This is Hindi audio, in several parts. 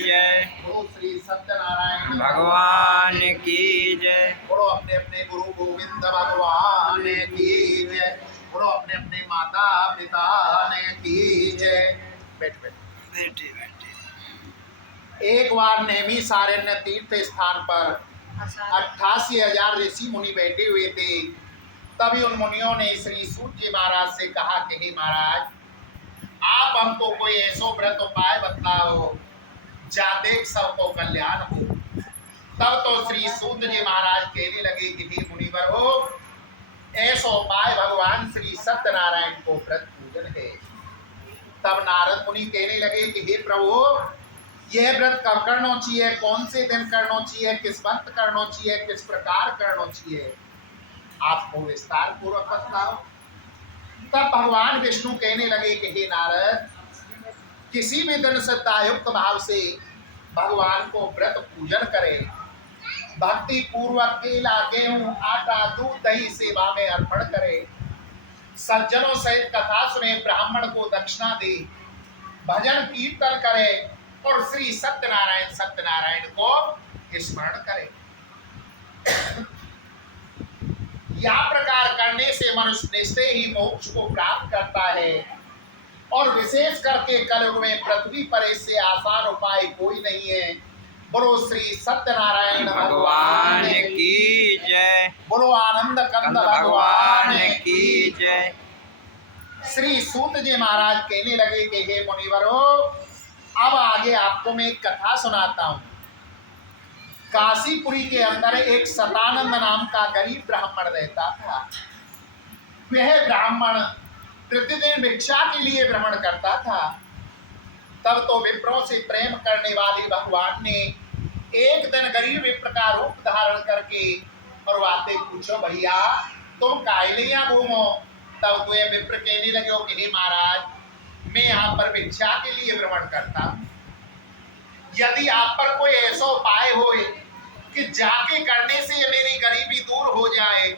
जय। बोलो श्री सत्यनारायण भगवान की जय। बोलो अपने अपने गुरु गोविंद भगवान की जय। बोलो अपने अपने माता पिता ने की जय। बैठ बैठ बैठे बैठे। एक बार नेमी सारण्य तीर्थ स्थान पर 88,000 ऋषि मुनि बैठे हुए थे। तभी उन मुनियों ने श्री सूत जी महाराज से कहा कि हे महाराज, आप हमको कोई ऐसो व्रत उपाय बताओ जाते सबको कल्याण हो। तब तो श्री सूत जी महाराज कहने लगे कि हे मुनिवर हो, ऐसा उपाय भगवान श्री सत्यनारायण को व्रत पूजन है। तब नारद मुनि कहने लगे कि हे प्रभु, यह व्रत कब करना चाहिए, कौन से दिन करना चाहिए, किस वक्त करना चाहिए, किस प्रकार करना चाहिए, आपको विस्तार पूर्वक बताओ। तब भगवान विष्णु कहने लगे कि हे नारद, किसी भी दिन श्रद्धायुक्त भाव से भगवान को व्रत पूजन करें, भक्ति पूर्वक केला गेहूं आटा दूध दही सेवा में अर्पण करे, सज्जनों सहित कथा सुने, ब्राह्मण को दक्षिणा दे, भजन कीर्तन करे और श्री सत्यनारायण सत्यनारायण को स्मरण करे। या प्रकार करने से मनुष्य निश्चय ही मोक्ष को प्राप्त करता है और विशेष करके कलयुग में पृथ्वी पर इससे आसान उपाय कोई नहीं है। बोलो श्री सत्यनारायण भगवान की जय। बोलो आनंद कंद भगवान की जय। श्री सूत जी महाराज कहने लगे कि हे मुनिवरो, अब आगे आपको मैं एक कथा सुनाता हूँ। काशीपुरी के अंदर एक सतानंद नाम का गरीब ब्राह्मण रहता था। वह ब्राह्मण प्रतिदिन भिक्षा के लिए भ्रमण करता था। तब तो विप्रों से प्रेम करने वाले भगवान ने एक दिन गरीब विप्र का रूप धारण करके और बातें पूछो, भैया तुम काहे यहाँ घूमो। तब तो ये विप्र कहने लगे हो कि हे महाराज, मैं यहाँ पर भिक्षा के लिए भ्रमण करता हूँ। यदि आप पर कोई ऐसा उपाय हो कि जाके करने से मेरी गरीबी दूर हो जाए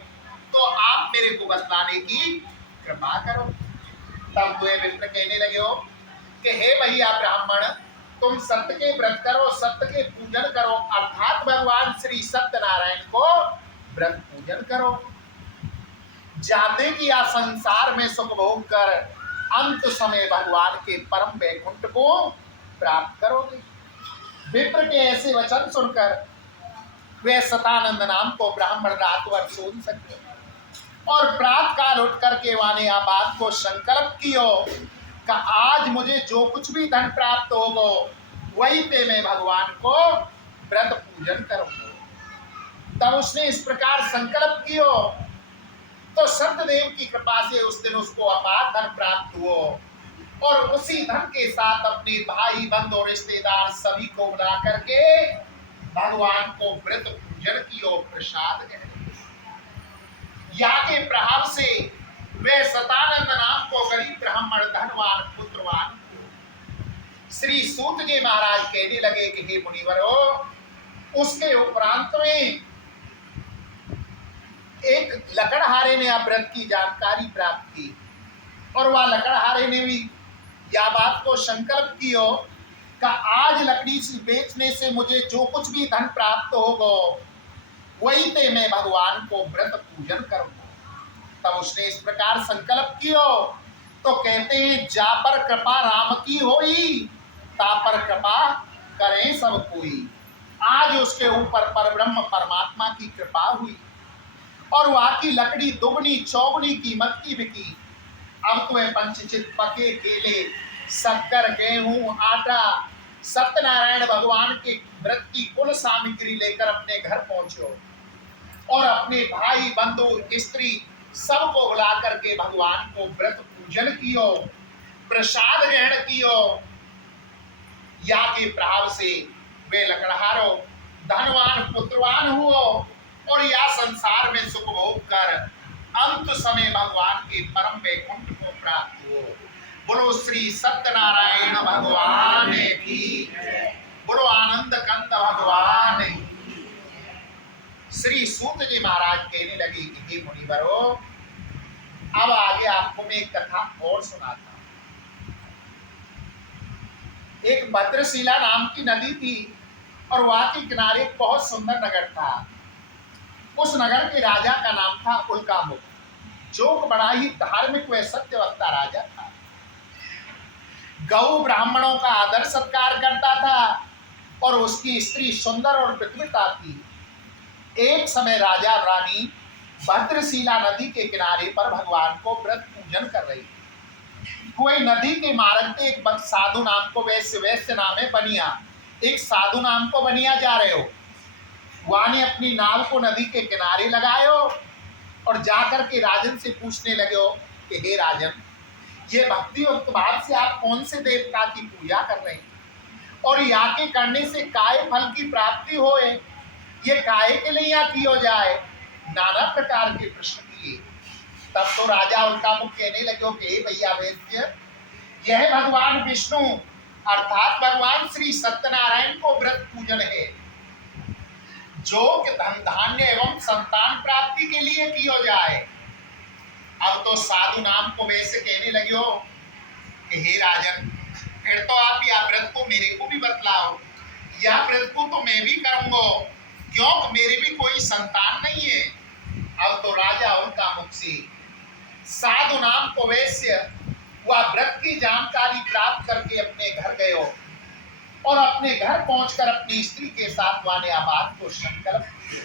तो आप मेरे को बतलाने की कृपा करो। तब तो ये विप्र कहने लगे हो कि हे भैया ब्राह्मण, तुम सत्य के व्रत करो, सत्य के पूजन करो, अर्थात भगवान श्री सत्यनारायण को व्रत पूजन करो। जाते कि या संसार में सुख भोग कर अंत समय भगवान के परम वैकुंठ को प्राप्त करोगे। विप्र के ऐसे वचन सुनकर वे सतानंद नाम को ब्राह्मण रात भर सो सके और प्रातः काल उठ करके वाने आ बात को संकल्प कियो कि आज मुझे जो कुछ भी धन प्राप्त होगा वही पे मैं भगवान को व्रत पूजन करूंगा। तब उसने इस प्रकार संकल्प कियो तो सत्यदेव की कृपा से उस दिन उसको अपार धन प्राप्त हुआ और उसी धन के साथ अपने भाई बंधु रिश्तेदार सभी को बुला करके भगवान को व्रत पूजन की और प्रसाद या के प्रभाव से वे सतानंद नाम को गरीब ब्राह्मण धनवान पुत्रवान श्री सूत जी महाराज कहने लगे कि हे मुनिवरो, उसके उपरांत में एक लकड़हारे ने व्रत की जानकारी प्राप्त की और वह लकड़हारे ने भी यह बात को संकल्प किया कि आज लकड़ी से बेचने से मुझे जो कुछ भी धन प्राप्त होगा वही ते मैं भगवान को व्रत पूजन करूंगा। तब उसने इस प्रकार संकल्प किया तो कहते हैं, जा पर कृपा राम की होई ता पर कृपा करें सब कोई। आज उसके ऊपर परब्रह्म परमात्मा की कृपा हुई और वहाँ की लकड़ी दुगनी चौगुनी कीमत की बिकी। अब तो पंचचित पके केले शक्कर गेहूं आटा सत्यनारायण भगवान के व्रत की कुल सामग्री लेकर अपने घर पहुंचो और अपने भाई बंधु स्त्री सबको बुला करके भगवान को व्रत पूजन कियो, प्रसाद ग्रहण कियो। या के प्रभाव से वे लकड़हारो धनवान पुत्रवान हुओ और या संसार में सुख भोग कर अंत समय भगवान के परम वैकुंठ को प्राप्त हो। बोलो श्री सत्यनारायण भगवान की, बोलो आनंद कंद भगवान। श्री सूत जी महाराज कहने लगे कि हे मुनिवरो, अब आगे आपको मैं एक कथा और सुनाता हूं। एक भद्रशिला नाम की नदी थी और वहां के किनारे एक बहुत सुंदर नगर था। उस नगर के राजा का नाम था उल्कामुख, जो बड़ा ही धार्मिक व सत्यवक्ता राजा था। गौ ब्राह्मणों का आदर सत्कार करता था और उसकी स्त्री सुंदर और पतिव्रता थी। एक समय राजा और रानी भद्रशिला नदी के किनारे पर भगवान को व्रत पूजन कर रही थी। कोई नदी के मार्ग पे एक साधु नाम को वैश्य नाम है बनिया, एक साधु नाम को बनिया जा रहे हो। वहां ने अपनी नाव को नदी के किनारे लगाए हो और जाकर के राजन से पूछने लगे हो कि हे राजन, ये भक्ति और भाव से आप कौन से देवता की पूजा कर रहे हैं और यहाँ के करने से काय फल की प्राप्ति होए, ये काय के लिए यहाँ की हो जाए। नाना प्रकार के प्रश्न किए। तब तो राजा उनका मुख कहने लगे हो कि भैया वैद्य, यह भगवान विष्णु अर्थात भगवान श्री सत्यनारायण को व्रत पूजन है, जो कि धन धान्य एवं संतान प्राप्ति के लिए की हो जाए। अब तो साधु नाम को वैसे कहने लगे हो कि हे राजन, फिर तो आप यह व्रत को मेरे को भी बतलाओ, यह व्रत को तो मैं भी करूंगा, क्योंकि मेरे भी कोई संतान नहीं है। अब तो राजा उनका मुख से साधु नाम को वैश्य वह व्रत की जानकारी प्राप्त करके अपने घर गए और अपने घर पहुंचकर अपनी स्त्री के साथ वाने बात को संकल्प किए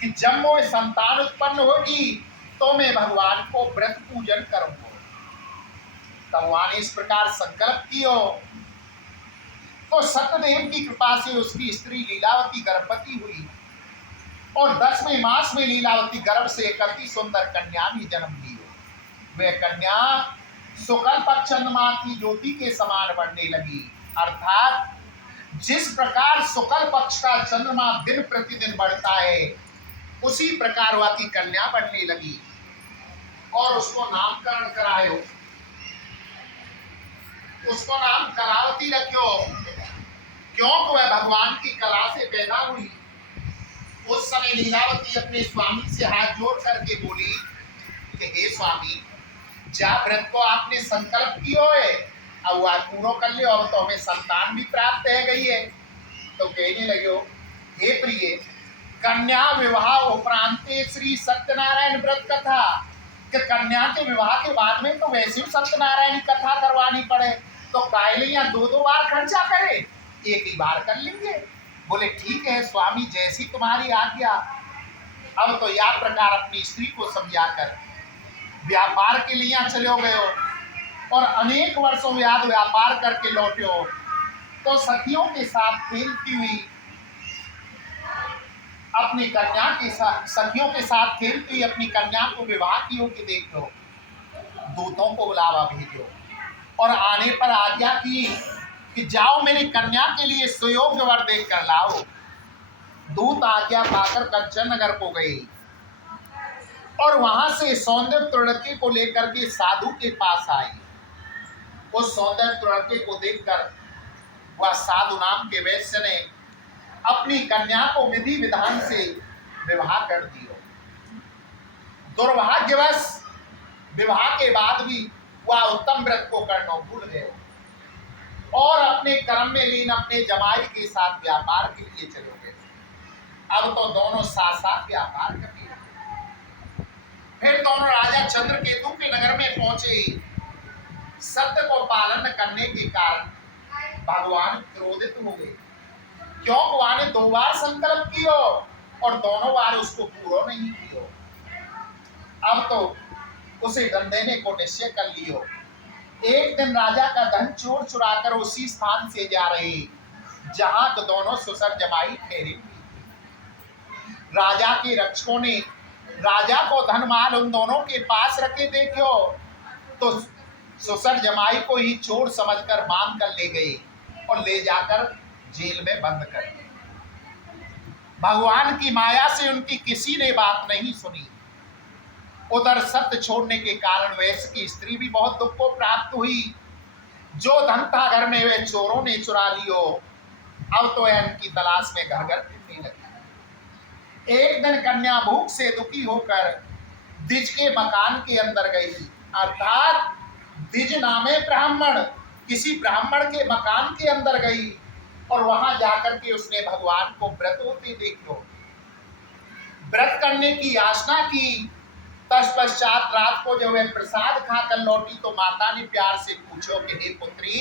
कि जब वो संतान उत्पन्न होगी तो मैं भगवान को व्रत पूजन करूंगा। तब वहां इस प्रकार संकल्प कियो तो सत्यदेव की कृपा से उसकी स्त्री लीलावती गर्भवती हुई और 10वें मास में लीलावती गर्भ से एक अति सुंदर कन्या भी जन्म ली। वह कन्या शुक्ल पक्ष चंद्रमा की ज्योति के समान बढ़ने लगी, अर्थात जिस प्रकार शुक्ल पक्ष का चंद्रमा दिन प्रतिदिन बढ़ता है, उसी प्रकार वह की कन्या बढ़ने लगी और उसको नामकरण करायो। उसको नाम कलावती रखो, क्योंकि वह भगवान की कला से पैदा हुई। उस समय लीलावती अपने स्वामी से हाथ जोड़ करके बोली कि हे स्वामी, जा व्रत को आपने संकल्प किया है, अब वह पूरा कर लियो, अब तो हमें संतान भी प्राप्त है गई है। तो कहने लगे, हे प्रिय, कन्या विवाह उपरांत श्री सत्यनारायण व्रत कथा, कि कन्या के विवाह के बाद में तो वैसे ही सत्यनारायण कथा करवानी पड़े, तो कायले या 2-2 बार खर्चा करे, एक ही बार कर लेंगे। बोले ठीक है स्वामी, जैसी तुम्हारी आज्ञा। अब तो यह प्रकार अपनी स्त्री को समझाकर व्यापार के लिए यहाँ चले गए हो और अनेक वर्षों बाद व्यापार करके लौटे हो, तो सखियों के साथ खेलती हुई अपनी कन्या के साथ सखियों के साथ खेलती अपनी कन्या को विवाह की हो कि देखो, दूतों को बुलावा भेजो और आने पर आज्ञा की कि जाओ मेरी कन्या के लिए सुयोग्य वर देख कर लाओ। दूत आज्ञा पाकर कंचन नगर को गई और वहां से सौंदर्य लड़के को लेकर के साधु के पास आई। उस सौंदर्य लड़के को देखकर वह साधु नाम के वैश्य ने अपनी कन्या को विधि विधान से विवाह कर दिया। दुर्भाग्यवश विवाह के बाद भी वह उत्तम व्रत को करना भूल गए और अपने कर्म में लीन अपने जमाई के साथ व्यापार के लिए चले गए। अब तो दोनों साथ साथ व्यापार करने लगे। फिर दोनों राजा चंद्रकेतु के नगर में पहुंचे। सत्य को पालन करने के कारण भगवान क्रोधित हो गए, क्योंकि वहां ने 2 बार संकल्प किया और दोनों बार उसको पूरा नहीं किया। अब तो उसे दंड देने को निश्चय कर लियो। एक दिन राजा का धन चोर चुराकर उसी स्थान से जा रहे जहां तो दोनों सुसर जमाई ठहरे हुए। राजा के रक्षकों ने राजा को धनमाल उन दोनों के पास रखे देखो तो सुसर जमाई को ही चोर समझकर बांध कर ले गए और ले जाकर जेल में बंद कर दिया। भगवान की माया से उनकी किसी ने बात नहीं सुनी। उधर सत्य छोड़ने के कारण वैश्य की स्त्री भी बहुत दुख को प्राप्त हुई। जो धन था घर में वे चोरों ने चुरा लियो। अब तो उनकी तलाश में घर घर फिरने लगी। एक दिन कन्या भूख से दुखी होकर द्विज के मकान के अंदर गई, अर्थात द्विज नामे ब्राह्मण किसी ब्राह्मण के मकान के अंदर गई और वहां जाकर के उसने भगवान को व्रत होते देखो, व्रत करने की याचना की। तत्पश्चात रात को जब वह प्रसाद खाकर लौटी तो माता ने प्यार से पूछो कि हे पुत्री,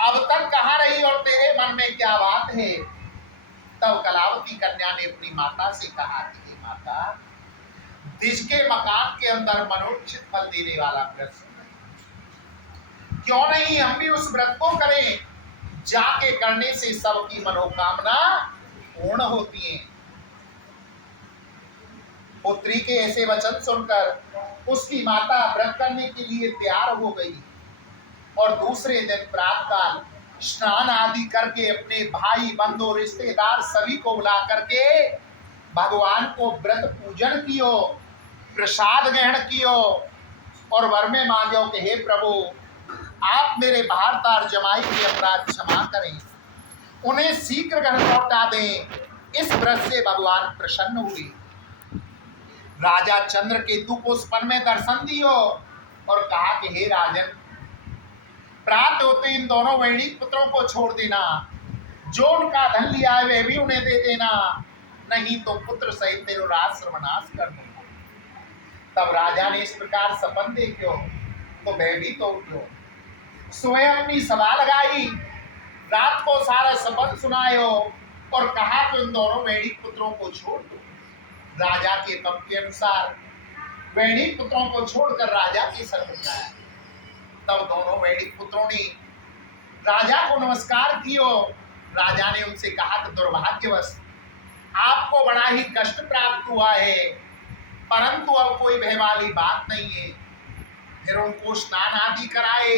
अब तक कहाँ रही और तेरे मन में क्या बात है? तब कलावती कन्या ने अपनी माता से कहा कि हे माता, जिसके मकान के अंदर मनोचित फल देने वाला व्रत, क्यों नहीं हम भी उस व्रत को करें? जाके करने से सबकी मनोकामना पूर्ण होती है। पुत्री के ऐसे वचन सुनकर उसकी माता व्रत करने के लिए तैयार हो गई और दूसरे दिन प्रातःकाल स्नान आदि करके अपने भाई बंधु रिश्तेदार सभी को बुला करके भगवान को व्रत पूजन कियो, प्रसाद ग्रहण कियो और वर में मांगो कि हे प्रभु, आप मेरे भारतार जमाई के अपराध क्षमा करें, उन्हें शीघ्र घर लौटा दें। इस व्रत से भगवान प्रसन्न हुए। राजा चंद्रकेतु को स्वप्न में दर्शन दियो और कहा कि हे राजन, प्राप्त होते इन दोनों वैणिक पुत्रों को छोड़ देना, जो उनका धन लिया है वे भी उन्हें दे देना, नहीं तो पुत्र सहित तेरो राज सर्वनाश कर दूंगा। तब राजा ने इस प्रकार सपन देखो तो भयभीत हो उठो, सोए अपनी सभा लगाई, रात को सारा सपन सुनायो और कहा कि उन दोनों वैणिक पुत्रों को छोड़ दो। राजा के कम के अनुसार वैणिक पुत्रों को छोड़कर राजा के सर उठाया। तब दोनों वैणिक पुत्रों ने राजा को नमस्कार कियो। राजा ने उनसे कहा कि दुर्भाग्यवश आपको बड़ा ही कष्ट प्राप्त हुआ है, परंतु अब कोई भय वाली बात नहीं है। फिर उनको स्नान आदि कराए,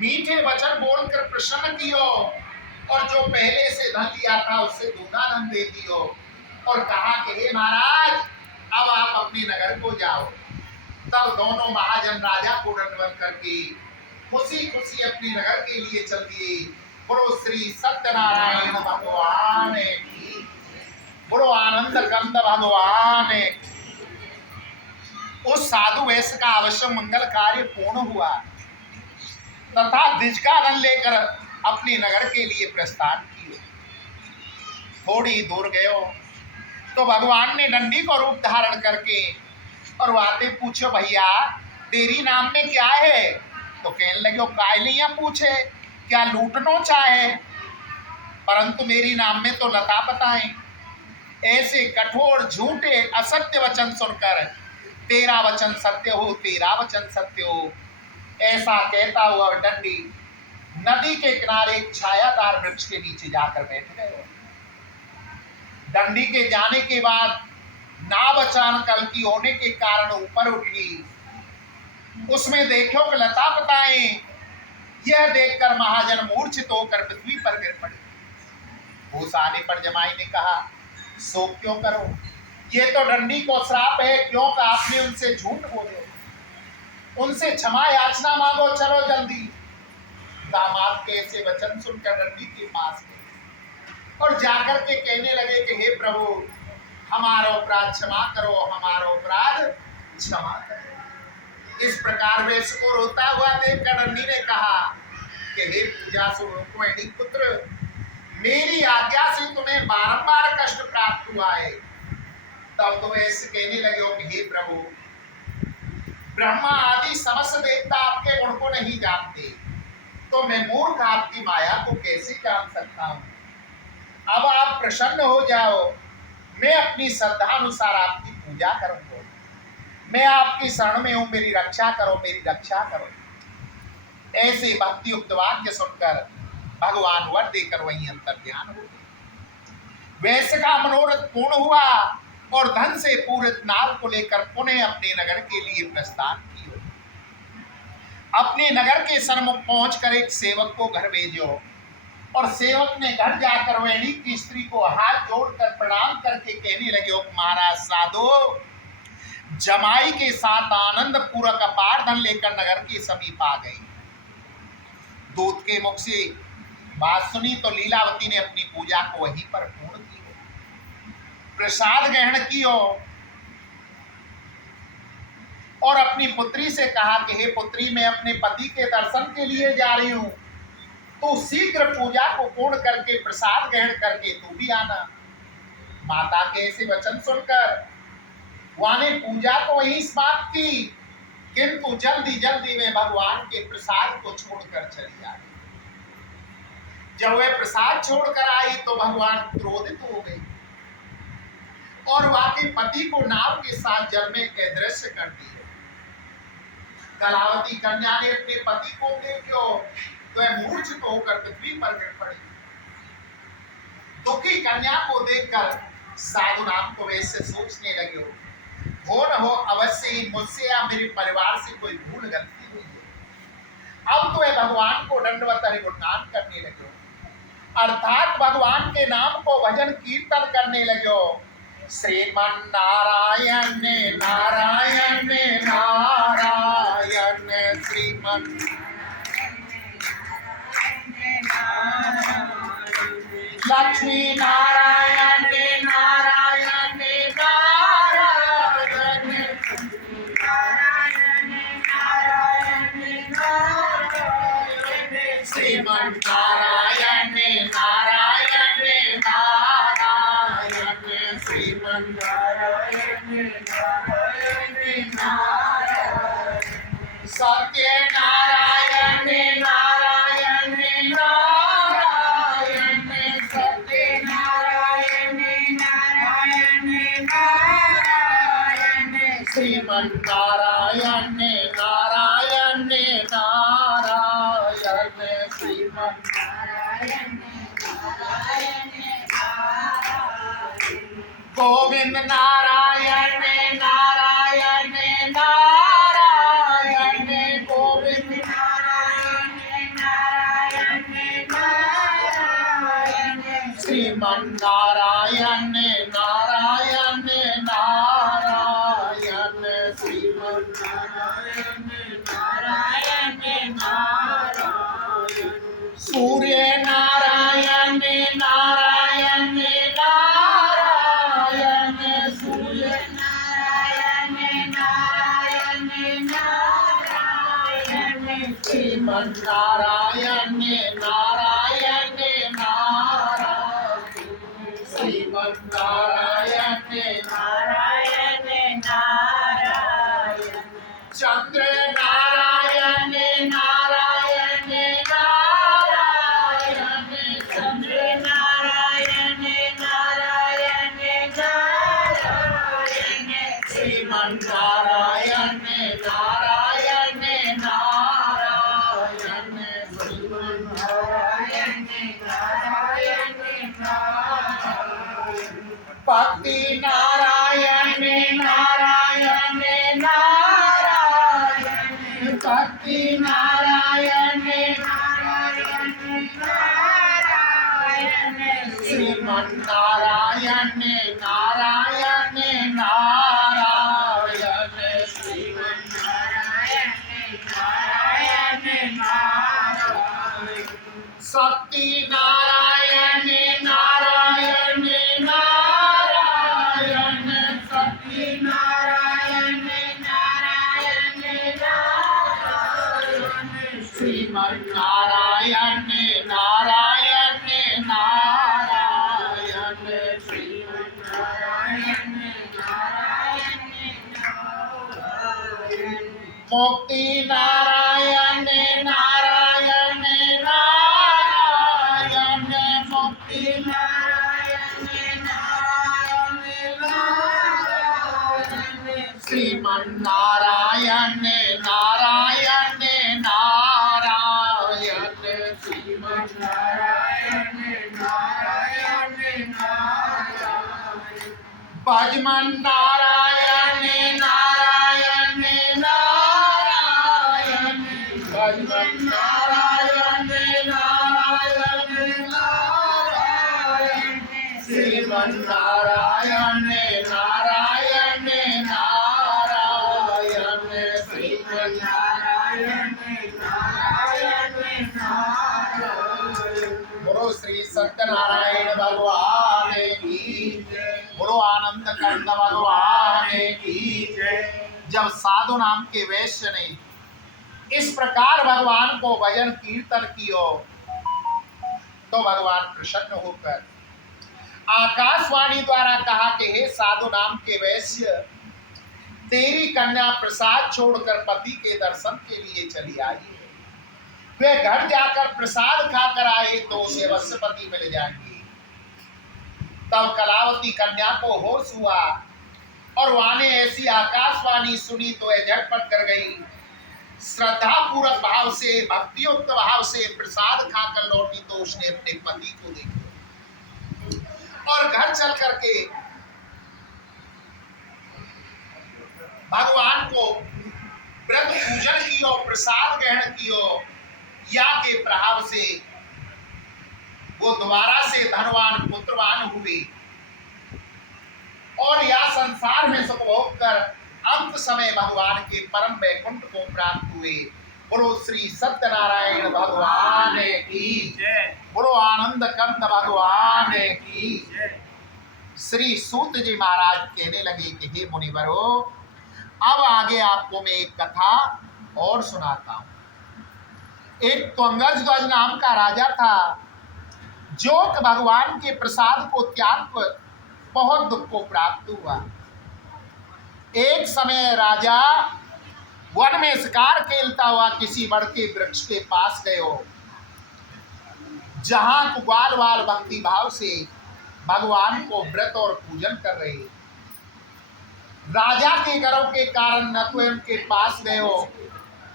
मीठे वचन बोलकर प्रसन्न कियो और जो पहले से धन लिया था उससे दूना धन दे दियो और कहा कि हे महाराज, अब आप अपने नगर को जाओ। तब दोनों महाजन राजा को दंडवत करके खुशी खुशी अपने नगर के लिए चल दिए। बोलो श्री सत्यनारायण भगवान की, बोलो आनंद कंद भगवान। उस साधु वैश्य का अवश्य मंगल कार्य पूर्ण हुआ तथा द्विज का धन लेकर अपने नगर के लिए प्रस्थान किए। थोड़ी दूर गयो तो भगवान ने दंडी को रूप धारण करके और बातें पूछो, भैया तेरी नाम में क्या है? तो कहने लगे, कायलियां पूछे क्या लूटनो चाहे, परंतु मेरी नाम में तो लता बताएं। ऐसे कठोर झूठे असत्य वचन सुनकर तेरा वचन सत्य हो, तेरा वचन सत्य हो, ऐसा कहता हुआ दंडी नदी के किनारे एक छायादार वृक्ष के नीचे जाकर बैठ गए। दंडी के जाने के बाद नाव अचानक हल्की होने के कारण ऊपर उठी। उसमें देखो कि लता बताएं। यह देखकर महाजन मूर्छित होकर पृथ्वी पर गिर पड़े। होश आने पर जमाई ने कहा, शोक क्यों करो, ये तो दंडी को श्राप है, क्यों का आपने उनसे झूठ बोले, उनसे क्षमा याचना मांगो, चलो जल्दी। दामाद के ऐसे वचन सुनकर दंडी के पास गए और जाकर के कहने लगे कि हे प्रभु, हमारा अपराध क्षमा करो, हमारा अपराध क्षमा करो। इस प्रकार वैश्य को रोता हुआ देखकर दंडी ने कहा कि हे पूजा सुवैणिक पुत्र, मेरी आज्ञा से तुम्हें बारंबार कष्ट प्राप्त हुआ है। तब तो वैश्य कहने लगे कि हे प्रभु, ब्रह्मा आदि समस्त देवता आपके गुण को नहीं जानते, तो मैं मूर्ख आपकी माया को कैसे जान सकता हूँ। अब आप प्रसन्न हो जाओ, मैं अपनी श्रद्धा अनुसार आपकी पूजा करूंगा, मैं आपकी शरण में हूं, मेरी रक्षा करो, मेरी रक्षा करो। ऐसे भक्ति युक्त वाक्य सुनकर भगवान वर देकर वहीं अंतर्ध्यान हो गए। वैश्य का मनोरथ पूर्ण हुआ और धन से पूरित नाव को लेकर पुनः अपने नगर के लिए प्रस्थान किया। अपने नगर के सन्मुख पहुंचकर एक सेवक को घर भेजो और सेवक ने घर जाकर वैणिक की स्त्री को हाथ जोड़कर प्रणाम करके कहने लगे, महाराज साधु, जमाई के साथ आनंद पूर्वक अपार धन लेकर नगर के समीप आ गई। दूत के मुख से बात सुनी तो लीलावती ने अपनी पूजा को वहीं पर पूर्ण की, प्रसाद ग्रहण कियो और अपनी पुत्री से कहा कि हे पुत्री, मैं अपने पति के दर्शन के लिए जा रही हूं, तो शीघ्र पूजा को पूर्ण करके प्रसाद ग्रहण करके तू भी आना। माता के ऐसे वचन सुनकर वहां ने पूजा तो वहीं समाप्त की, किंतु जल्दी जल्दी में भगवान के प्रसाद को छोड़कर चली आई। जब वह प्रसाद छोड़कर आई तो भगवान क्रोधित हो गए और वाकई पति को नाव के साथ जल में के दृश्य कर दिए। कलावती कन्या ने अपने पति को देखो तो वह मूर्छित होकर पृथ्वी पर गिर पड़ी। दुखी कन्या को देखकर साधु राम को वैसे सोचने लगे, हो न हो अवश्य ही मुझसे या मेरे परिवार से कोई भूल गलती हुई है। अब तो वह भगवान को दंडवत गुणगान करने लगे, अर्थात भगवान के नाम को भजन कीर्तन करने लगे। श्रीमन नारायण नारायण नारायण, श्रीमन लक्ष्मी नारायण नारायण नारायण, श्रीमन नारायण नारायण नारायण, श्रीमन नारायण नारायण, सत्य नारायण नारायण नारायण, सत्य नारायण नारायण नारायण, श्रीमन नारायण नारायण नारायण, श्रीमन नारायण नारायण नारायण, गोविंद नारायण नारायण नारायण, गोविंद नारायण नारायण नारायण, श्रीमन नारायण नारायण नारायण, श्रीमन नारायण नारायण नारायण, सूर्य नारायण नारायण नारायण, सूर्य नारायण नारायण नारायण, श्रीमन नारायण नारायण नारायण, श्रीमन नारायण नारायण नारायण, चंद्र नारायण नारायण नारायण, चंद्र नारायण नारायण नारायण, श्रीमन नारायण नारायण नारायण, श्रीमन नारायण नारायण नारायण, भक्ति नारायण नारायण नारायण, भक्ति नारायण नारायण नारायण, श्रीमन नारायण नारायण नारायण, श्रीमन नारायण नारायण नारायण, शक्ति नारायण नारायण नारायण, शक्ति नारायण नारायण नारायण, श्रीमन नारायण नारायण नारायण, श्रीमन नारायण नारायण नारायण, मुक्ति नारायण नारायण नारायण, मुक्ति नारायण नारायण नारायण, श्रीमन नारायण नारायण नारायण, श्रीमन नारायण नारायण नारायण, भजमन नारायण नारायण नारायण, भजमन नारायण नारायण नारायण, श्रीमन नारायण नारायण नारायण, श्रीमन नारायण नारायण नारायण, बोलो श्री सत्यनारायण भगवान की जय, बोलो आनंद कंद भगवान की जय। जब साधु नाम के वैश्य ने इस प्रकार भगवान को भजन कीर्तन कियो तो भगवान प्रसन्न होकर आकाशवाणी द्वारा कहा कि हे साधु नाम के वैश्य, तेरी कन्या प्रसाद छोड़कर पति के दर्शन के लिए चली आई है। वे घर जाकर प्रसाद खाकर आए तो उसे अवश्य पति मिल जाएंगे। तब कलावती कन्या को होश हुआ और वहां ने ऐसी आकाशवाणी सुनी तो वह झटपट कर गई। श्रद्धा पूर्वक भाव से, भक्तियुक्त भाव से प्रसाद खाकर लौटी तो उसने अपने पति को देखा और घर चल करके भगवान को व्रत पूजन कियो, प्रसाद ग्रहण कियो। या के प्रभाव से वो दोबारा से धनवान पुत्रवान हुए और या संसार में सुख भोग कर अंत समय भगवान के परम वैकुंठ को प्राप्त हुए। बोलो श्री सत्यनारायण भगवान की जय। बोलो आनंद कंद भगवान की। श्री सूत जी महाराज कहने लगे कि हे मुनिवरो, अब आगे आपको मैं एक कथा और सुनाता हूं। एक त्वंगजध्वज नाम का राजा था जो भगवान के प्रसाद को त्याग कर बहुत दुख को प्राप्त हुआ। एक समय राजा वन में शिकार खेलता हुआ किसी बड़ के वृक्ष के पास गयो, जहां कुग्वाल वाल भक्ति भाव से भगवान को व्रत और पूजन कर रहे। राजा के गर्व के कारण न तो उनके पास गयो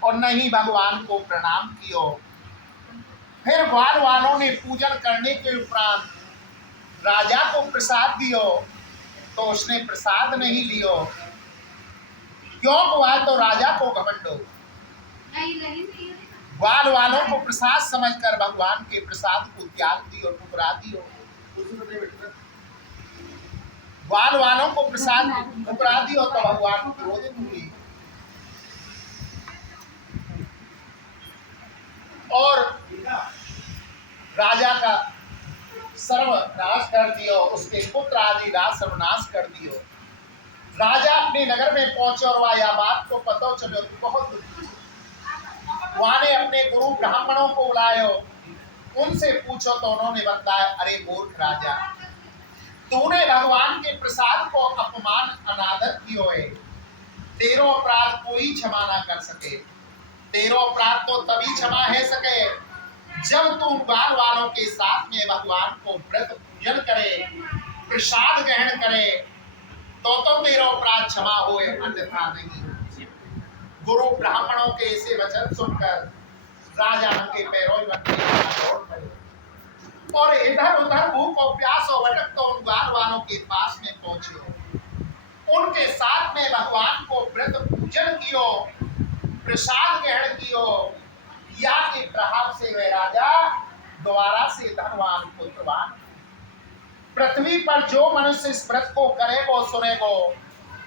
और न ही भगवान को प्रणाम कियो। फिर ग्वाल वालों ने पूजन करने के उपरांत राजा को प्रसाद दियो तो उसने प्रसाद नहीं लियो। क्यों हुआ? तो राजा को घमंड हो। ग्वाल वालों को प्रसाद समझकर भगवान के प्रसाद को त्याग दियो, ठुकरा दियो। ग्वाल वालों को प्रसाद ठुकरा दियो तो भगवान क्रोधित हुए और राजा का सर्वनाश कर दियो, उसके पुत्र आदि राज सर्वनाश कर दियो। राजा अपने नगर में पहुंचे और वह यह बात को पता चलो तो बहुत दुखी। वहां ने अपने गुरु ब्राह्मणों को बुलायो, उनसे पूछो तो उन्होंने बताया, अरे मूर्ख राजा, तूने भगवान के प्रसाद को अपमान अनादर कियो है। तेरो अपराध कोई क्षमा ना कर सके। तेरो अपराध तो तभी क्षमा है सके जब तू ग्वाल वालों के साथ में भगवान को व्रत पूजन करे, प्रसाद ग्रहण करे, तो तेरो अपराध क्षमा होए, अन्यथा नहीं। गुरु ब्राह्मणों के ऐसे वचन सुनकर राजा के पैरों में दौड़ पड़े और इधर उधर भूख और प्यास और भटक तो उन ग्वाल वालों के पास में पहुंचे। उनके साथ में भगवान को व्रत पूजन कियो, प्रसाद ग्रहण कियो। या के प्रभाव से वह राजा दोबारा से धनवान पुत्रवान। पृथ्वी पर जो मनुष्य इस व्रत को करेगो सुनेगो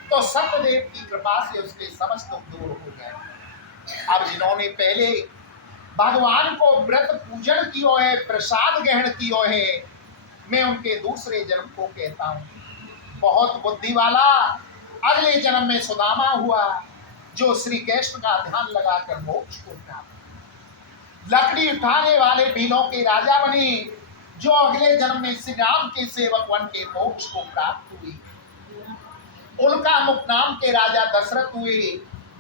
तो सत्यदेव की कृपा से उसके समस्त दुख दूर हो गए। अब जिन्होंने पहले भगवान को व्रत पूजन कियो है, प्रसाद ग्रहण कियो है, मैं उनके दूसरे जन्म को कहता हूँ बहुत बुद्धि वाला। अगले जन्म में सुदामा हुआ जो श्री कृष्ण का ध्यान लगाकर मोक्ष को प्राप्त। लकड़ी उठाने वाले भीलों के राजा बने जो अगले जन्म में श्री राम के सेवक बन के मोक्ष को प्राप्त हुए। उल्का मुख नाम के राजा दशरथ हुए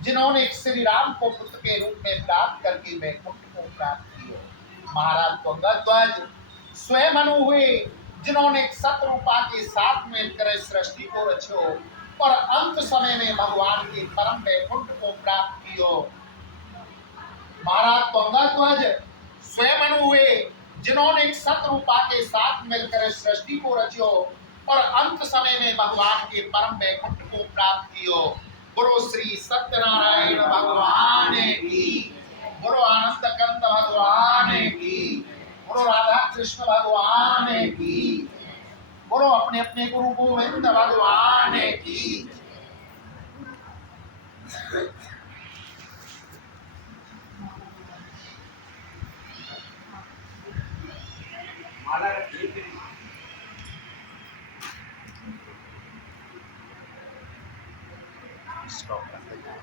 जिन्होंने श्री राम को पुत्र के रूप में प्राप्त करके वैकुंठ को प्राप्त किया। महाराज त्वंगध्वज स्वयं मनु हुए जिन्होंने सतरूपा के साथ मिलकर सृष्टि को रचो और अंत समय में भगवान के परम वैकुंठ को प्राप्त कियो। महाराज त्वंगध्वज स्वयं मनु हुए जिन्होंने सतरूपा के साथ मिलकर सृष्टि को रचो और अंत समय में भगवान के परम वैकुंठ को प्राप्त कियो। गुरु श्री सत्यनारायण भगवान की, गुरु आनंद कंद भगवान की, गुरु राधा कृष्ण भगवान की, गुरु अपने अपने गुरु गोविंद भगवान की। स्टॉप कर देंगे।